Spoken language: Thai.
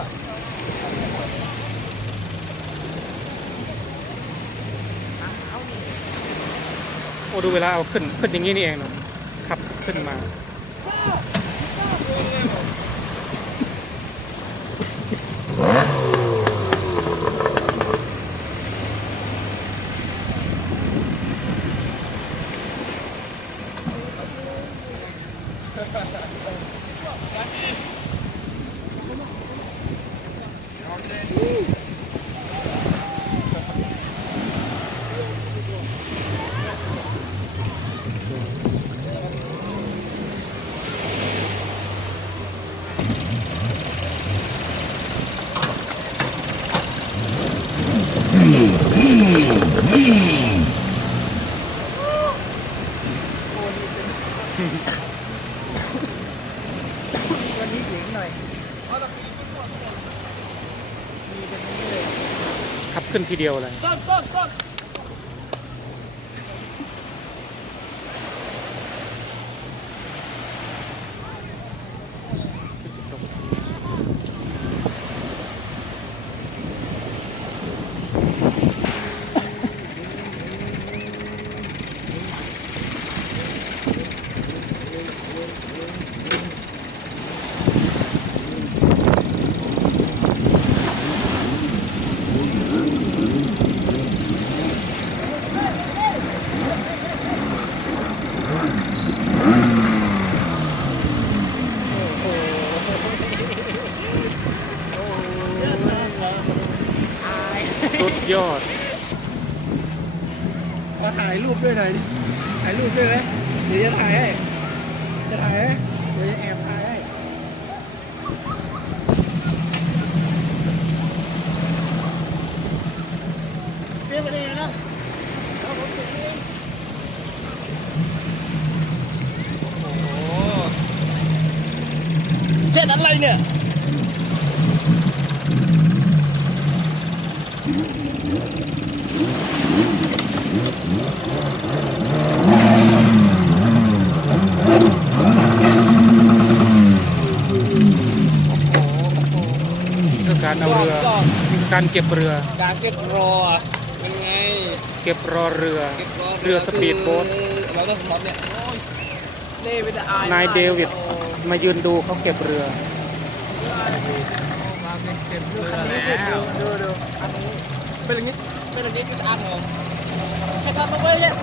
อ่ะโอ้ดูเวลาเอาขึ้นอย่างนี้นี่เองเนาะขับขึ้นมาวันนี้เหลียงหน่อยมีแบบนี้เลย ขับขึ้นทีเดียวเลยสุดยอดมาถ่ายรูปด้วยหน่อยดิถ่ายรูปด้วยไหมเดี๋ยวจะถ่ายให้จะถ่ายไหมเดี๋ยวจะแอบถ่ายให้เรียกไปเลยนะเราผมถึงเองโอ้โหเจ็ดอะไรเนี่ยการเอาเรือการเก็บเรือ การเก็บรอเป็นไง เก็บรอเรือ เก็บรอ เรือสปีดโบ๊ท เราต้องสมมติเนี่ยโอ้ยเล่ไปจะอาย นายเดวิดมายืนดูเขาเก็บเรือ มาเก็บเรือแล้วดูอันนี้เป็นอย่างนี้เป็นอย่างนี้ที่อ่านเหรอใช่ครับมาเว้ยเนี่ย